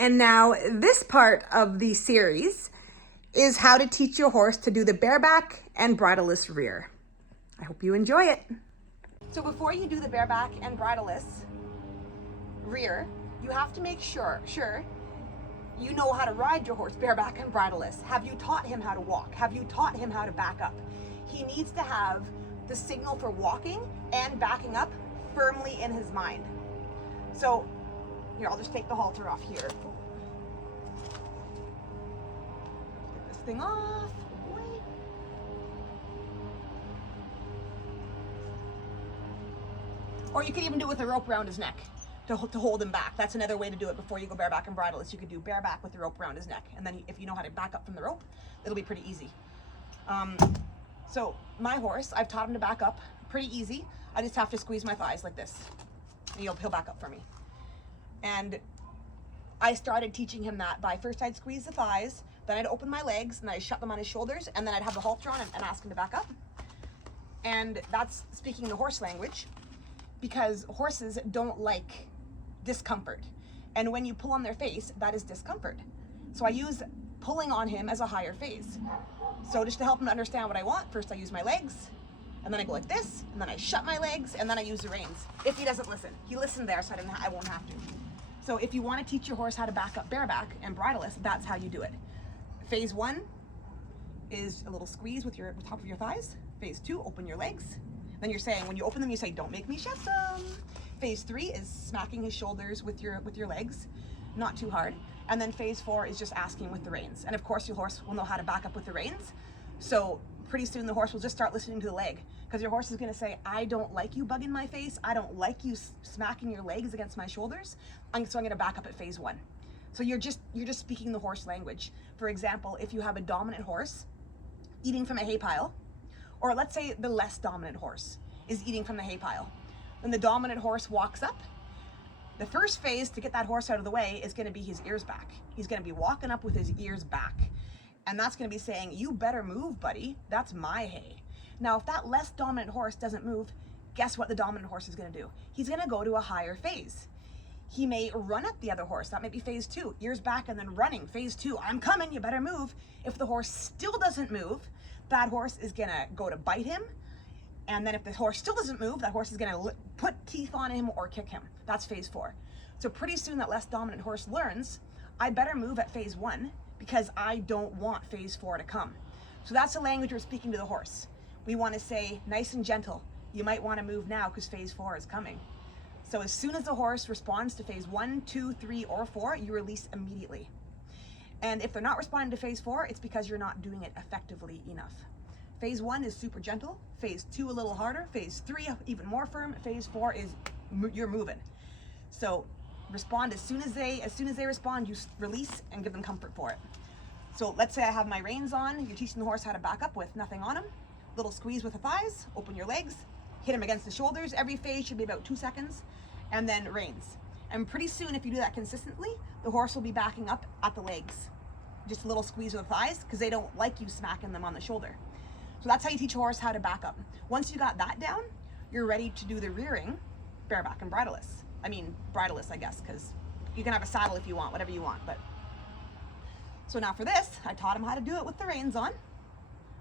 And now this part of the series is how to teach your horse to do the bareback and bridleless rear. I hope you enjoy it. So before you do the bareback and bridleless rear, you have to make sure you know how to ride your horse bareback and bridleless. Have you taught him how to walk? Have you taught him how to back up? He needs to have the signal for walking and backing up firmly in his mind. So here, I'll just take the halter off here. Get this thing off. Boy. Or you could even do it with a rope around his neck to hold him back. That's another way to do it before you go bareback and bridleless. You could do bareback with the rope around his neck. And then if you know how to back up from the rope, it'll be pretty easy. So my horse, I've taught him to back up pretty easy. I just have to squeeze my thighs like this. And he'll back up for me. And I started teaching him that by first I'd squeeze the thighs, then I'd open my legs and I'd shut them on his shoulders, and then I'd have the halter on and ask him to back up. And that's speaking the horse language, because horses don't like discomfort. And when you pull on their face, that is discomfort. So I use pulling on him as a higher phase. So just to help him to understand what I want, first I use my legs, and then I go like this, and then I shut my legs, and then I use the reins. If he doesn't listen. He listened there, so I won't have to. So if you want to teach your horse how to back up bareback and bridleless, that's how you do it. Phase 1 is a little squeeze with your top of your thighs. Phase 2, open your legs. Then you're saying, when you open them, you say, don't make me shut them. Phase 3 is smacking his shoulders with your legs, not too hard. And then phase 4 is just asking with the reins. And of course, your horse will know how to back up with the reins. So pretty soon the horse will just start listening to the leg, because your horse is going to say, I don't like you bugging my face. I don't like you smacking your legs against my shoulders. So I'm going to back up at phase 1. So you're just speaking the horse language. For example, if you have a dominant horse eating from a hay pile, or let's say the less dominant horse is eating from the hay pile, then the dominant horse walks up. The first phase to get that horse out of the way is going to be his ears back. He's going to be walking up with his ears back. And that's going to be saying, you better move, buddy. That's my hay. Now, if that less dominant horse doesn't move, guess what the dominant horse is going to do? He's going to go to a higher phase. He may run at the other horse. That might be phase 2. Ears back and then running. Phase 2, I'm coming, you better move. If the horse still doesn't move, that horse is going to go to bite him. And then if the horse still doesn't move, that horse is going to put teeth on him or kick him. That's phase 4. So pretty soon that less dominant horse learns, I better move at phase 1 because I don't want phase 4 to come. So that's the language we're speaking to the horse. We want to say, nice and gentle, you might want to move now because phase 4 is coming. So as soon as the horse responds to phase 1, 2, 3, or 4, you release immediately. And if they're not responding to phase 4, it's because you're not doing it effectively enough. Phase 1 is super gentle, phase 2 a little harder, phase 3 even more firm, phase 4 is you're moving. So respond as soon as they respond, you release and give them comfort for it. So let's say I have my reins on, you're teaching the horse how to back up with nothing on him, little squeeze with the thighs, open your legs, hit him against the shoulders. Every phase should be about 2 seconds, and then reins. And pretty soon, if you do that consistently, the horse will be backing up at the legs. Just a little squeeze with the thighs, because they don't like you smacking them on the shoulder. So that's how you teach a horse how to back up. Once you got that down, you're ready to do the rearing, bareback and bridleless. I mean, bridleless, I guess, because you can have a saddle if you want, whatever you want. But so now for this, I taught him how to do it with the reins on.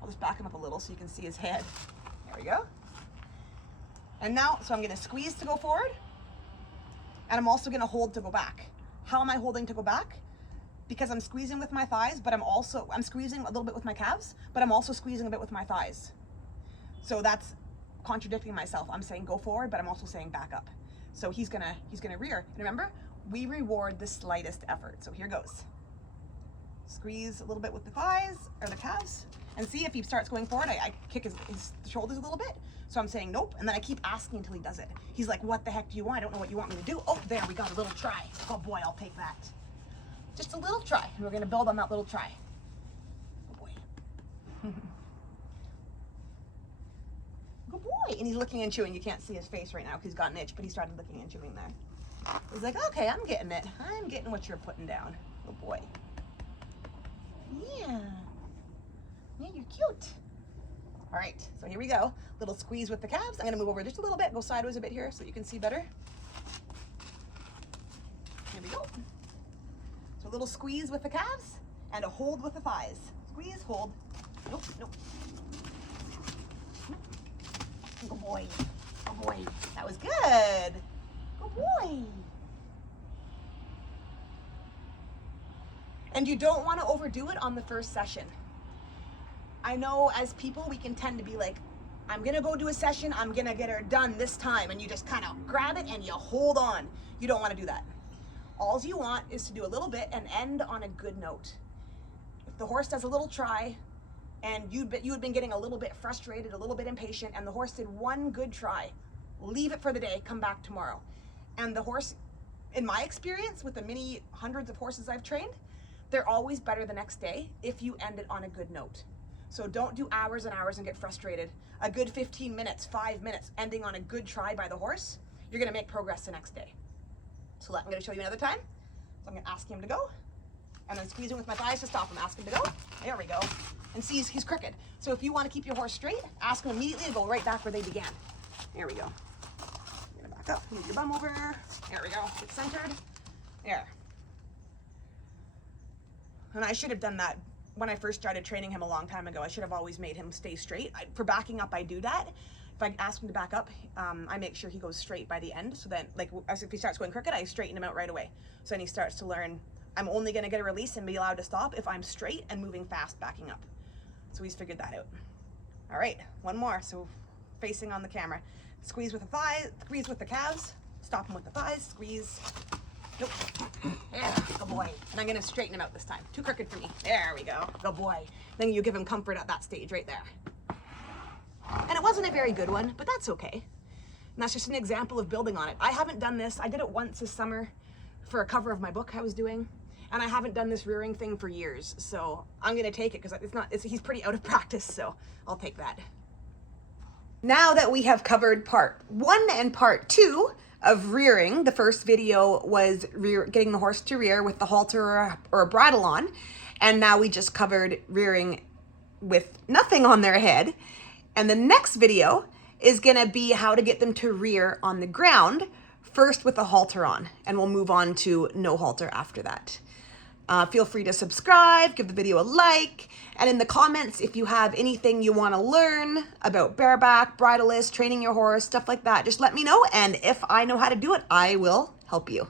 I'll just back him up a little so you can see his head. There we go. And now, so I'm going to squeeze to go forward, and I'm also going to hold to go back. How am I holding to go back? Because I'm squeezing with my thighs, but I'm squeezing a little bit with my calves, but I'm also squeezing a bit with my thighs. So that's contradicting myself. I'm saying go forward, but I'm also saying back up. So he's gonna rear. And remember, we reward the slightest effort. So here goes. Squeeze a little bit with the thighs or the calves, and see if he starts going forward. I kick his shoulders a little bit. So I'm saying nope, and then I keep asking until he does it. He's like, what the heck do you want? I don't know what you want me to do. Oh, there, we got a little try. Oh boy, I'll take that. Just a little try, and we're gonna build on that little try. Oh boy. Good boy. And he's licking and chewing. You can't see his face right now because he's got an itch, but he started licking and chewing there. He's like, okay, I'm getting it. I'm getting what you're putting down. Good boy. Yeah. Yeah, you're cute. All right, so here we go. Little squeeze with the calves. I'm gonna move over just a little bit, go sideways a bit here so you can see better. Here we go. A little squeeze with the calves and a hold with the thighs. Squeeze, hold. Nope, nope. Good boy. Good boy. That was good. Good boy. And you don't want to overdo it on the first session. I know as people, we can tend to be like, I'm going to go do a session, I'm going to get her done this time. And you just kind of grab it and you hold on. You don't want to do that. All you want is to do a little bit and end on a good note. If the horse does a little try and you had been getting a little bit frustrated, a little bit impatient, and the horse did one good try, leave it for the day, come back tomorrow. And the horse, in my experience with the many hundreds of horses I've trained, they're always better the next day if you end it on a good note. So don't do hours and hours and get frustrated. A good 15 minutes, 5 minutes, ending on a good try by the horse, you're gonna make progress the next day. So I'm gonna show you another time. So I'm gonna ask him to go, and then squeezing with my thighs to stop him. Ask him to go, there we go. And see, he's crooked. So if you wanna keep your horse straight, ask him immediately to go right back where they began. There we go. You're gonna back up, move your bum over. There we go, get centered. There. And I should have done that when I first started training him a long time ago. I should have always made him stay straight. For backing up, I do that. If I ask him to back up, I make sure he goes straight by the end. So then, like, as if he starts going crooked, I straighten him out right away. So then he starts to learn, I'm only gonna get a release and be allowed to stop if I'm straight and moving fast, backing up. So he's figured that out. All right, one more. So facing on the camera. Squeeze with the thighs, squeeze with the calves, stop him with the thighs, squeeze. Nope. Yeah, good boy. And I'm gonna straighten him out this time. Too crooked for me. There we go. Good boy. Then you give him comfort at that stage right there. And it wasn't a very good one, but that's okay. And that's just an example of building on it. I haven't done this. I did it once this summer for a cover of my book I was doing. And I haven't done this rearing thing for years. So I'm gonna take it because he's pretty out of practice, so I'll take that. Now that we have covered part 1 and part 2 of rearing, the first video was getting the horse to rear with the halter or a bridle on, and now we just covered rearing with nothing on their head. And the next video is gonna be how to get them to rear on the ground, first with the halter on, and we'll move on to no halter after that. Feel free to subscribe, give the video a like, and in the comments, if you have anything you want to learn about bareback, bridleless, training your horse, stuff like that, just let me know, and if I know how to do it, I will help you.